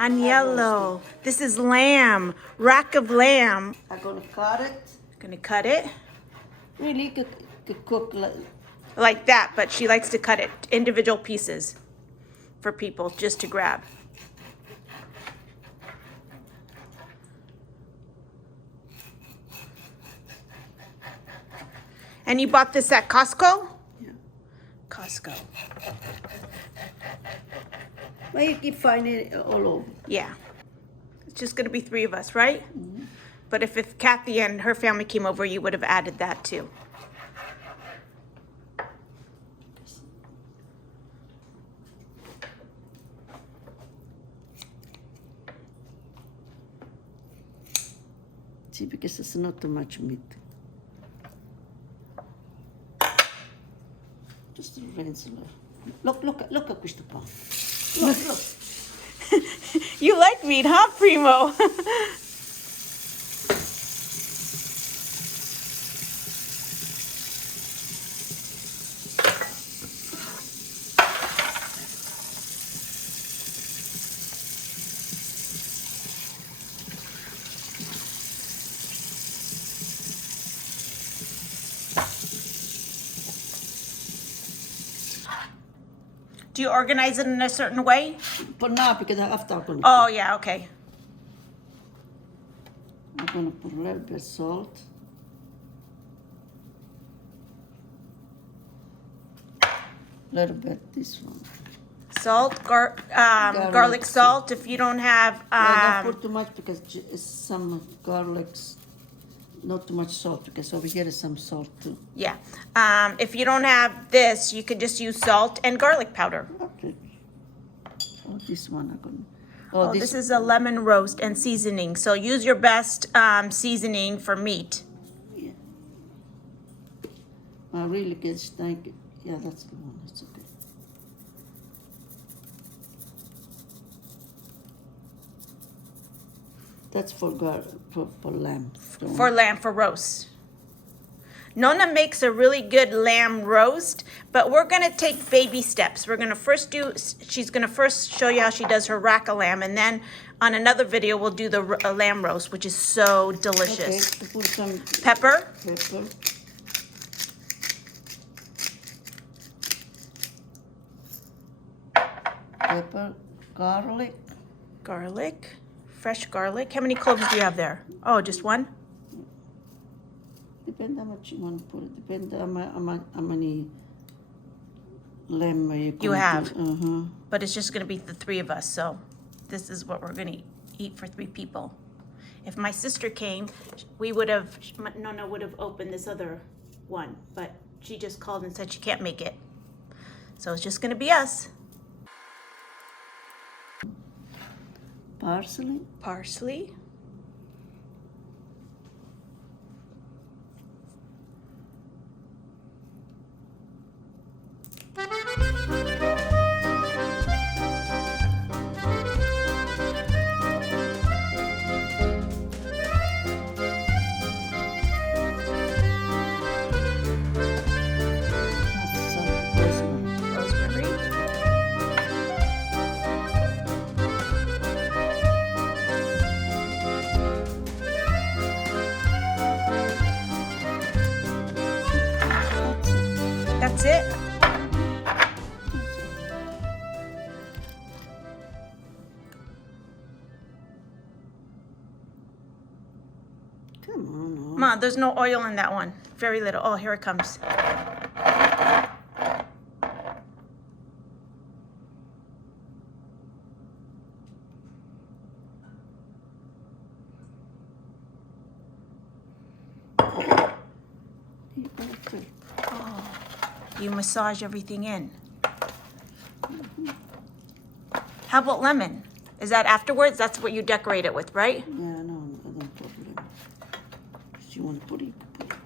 Agnello. This is lamb, rack of lamb. I'm gonna cut it. Gonna cut it Really could cook like that, but she likes to cut it individual pieces for people just to grab. And you bought this at Costco? Yeah. Costco. Well, you keep finding it all over. Yeah. It's just gonna be 3 of us, right? Mm-hmm. But if Kathy and her family came over, you would have added that too. See, because it's not too much meat. Just rinse it. Look at questo pan. Look. You like meat, huh, Primo? Do you organize it in a certain way? But now, because after I'm gonna Oh, yeah, okay. I'm gonna put a little bit of salt. A little bit this one. Salt, garlic salt. If you don't have... Don't put too much because some garlics, not too much salt, because over here is some salt too. Yeah. If you don't have this, you could just use salt and garlic powder. Okay. Oh, this one I'm gonna... Oh, this is a lemon roast and seasoning. So use your best seasoning for meat. Yeah. I really good. Thank you. Yeah, that's the one. It's okay. That's for lamb. For lamb, for roast. Nonna makes a really good lamb roast, but we're gonna take baby steps. We're gonna she's gonna first show you how she does her rack of lamb, and then on another video we'll do the lamb roast, which is so delicious. Okay, put some Pepper. pepper. Pepper, garlic. Garlic, fresh garlic. How many cloves do you have there? Oh, just one? Depends how much you want to put it. Depends how many lamb You have. Uh-huh. But it's just gonna be the 3 of us, so this is what we're gonna eat for 3 people. If my sister came, Nonna would have opened this other one, but she just called and said she can't make it. So it's just gonna be us. Parsley. Parsley. Rosemary. That's it. Come on. Ma, there's no oil in that one. Very little. Oh, here it comes. Oh, you massage everything in. How about lemon? Is that afterwards? That's what you decorate it with, right? Yeah, no, I don't put lemon. If you want to put it, you can put it.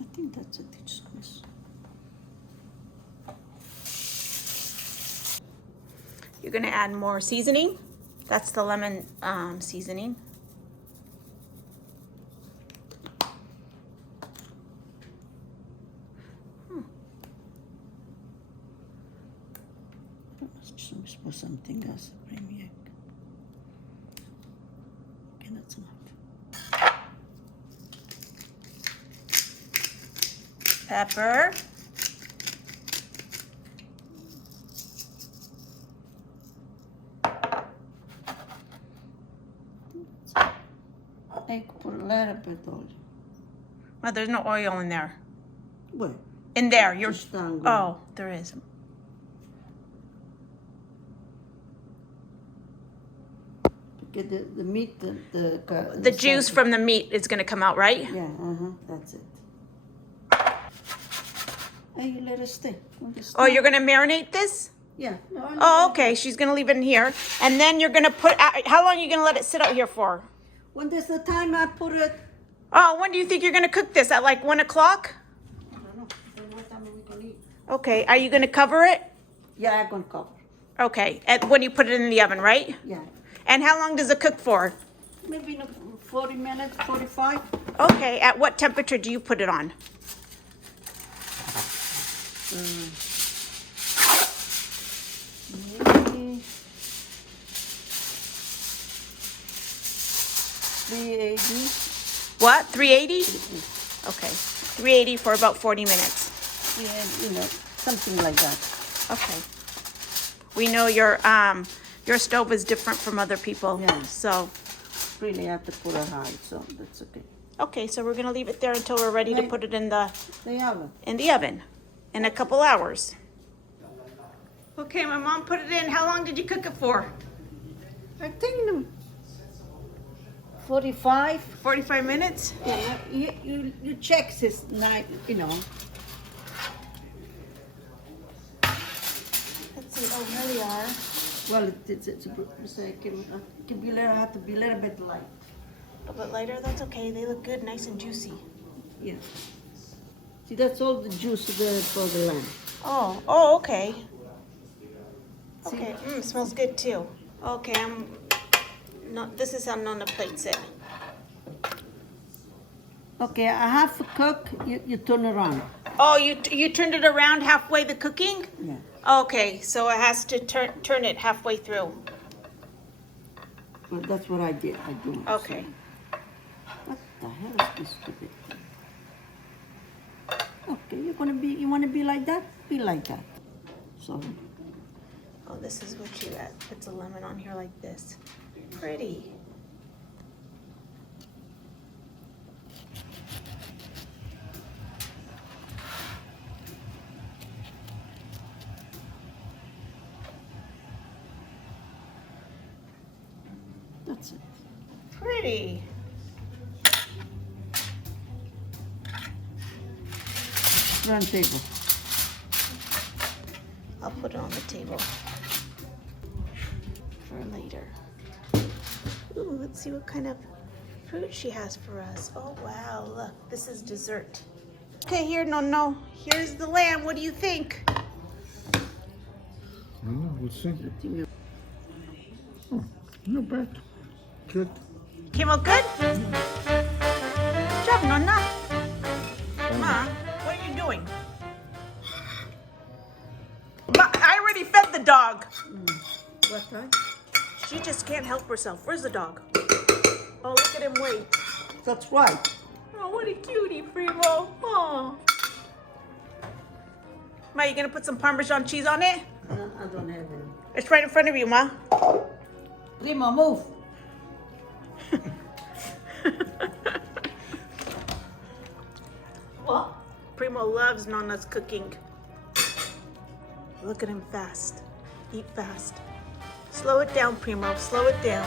I think that's it. It's nice. You're gonna add more seasoning. That's the lemon seasoning. Just put something else. Creamy egg. Okay, that's enough. Pepper. Egg, put a little bit oil. Oh, there's no oil in there. Where? In there, you're. Just down. Oh, there is. Get the meat, The juice from the meat is gonna come out, right? Yeah, that's it. Hey, you let it stay. Oh, you're gonna marinate this? Yeah. No, Oh, okay. She's gonna leave it in here, and then you're gonna put. How long are you gonna let it sit out here for? When there's the time I put it. Oh, when do you think you're gonna cook this? At like 1 o'clock? I don't know. What time are we gonna eat? Okay. Are you gonna cover it? Yeah, I'm gonna cover. Okay. When you put it in the oven, right? Yeah. And how long does it cook for? Maybe 40 minutes, 45. Okay. At what temperature do you put it on? Maybe 380. What? 380? Okay. 380 for about 40 minutes. Yeah, something like that. Okay. We know your stove is different from other people. Yeah. So. Really have to put it high, so that's okay. Okay, so we're gonna leave it there until we're ready to Right. put it in the The oven. in a couple hours. Okay, my mom put it in. How long did you cook it for? I think 45. 45 minutes? Yeah, you check this night, Let's see. Oh, here we are. Well, it can be have to be a little bit light. A little bit lighter, that's okay. They look good, nice and juicy. Yeah. See, that's all the juice there for the lamb. Oh, okay. See? Okay, smells good too. Okay, this is how Nonna plates it. Okay, a half a cook, you turn around. Oh, you turned it around halfway the cooking? Yeah. Okay, so it has to turn it halfway through. Well, that's what I did. I do. Okay. What the hell is this stupid thing? Okay, you want to be like that? Be like that. Sorry. Oh, this is what she puts a lemon on here like this. Pretty. That's it. Pretty. Round table. I'll put it on the table for later. Ooh, let's see what kind of fruit she has for us. Oh, wow, look, this is dessert. Okay, here, no. Here's the lamb. What do you think? I don't know, we'll see. Oh, not bad. Good. Came out good? Good job, Nonna. Ma, what are you doing? Ma, I already fed the dog. What time? She just can't help herself. Where's the dog? Oh, look at him wait. That's right. Oh, what a cutie, Primo. Oh. Ma, you gonna put some Parmesan cheese on it? I don't have any. It's right in front of you, Ma. Primo, move. What? Primo loves Nonna's cooking. Look at him fast. Eat fast. Slow it down, Primo. Slow it down.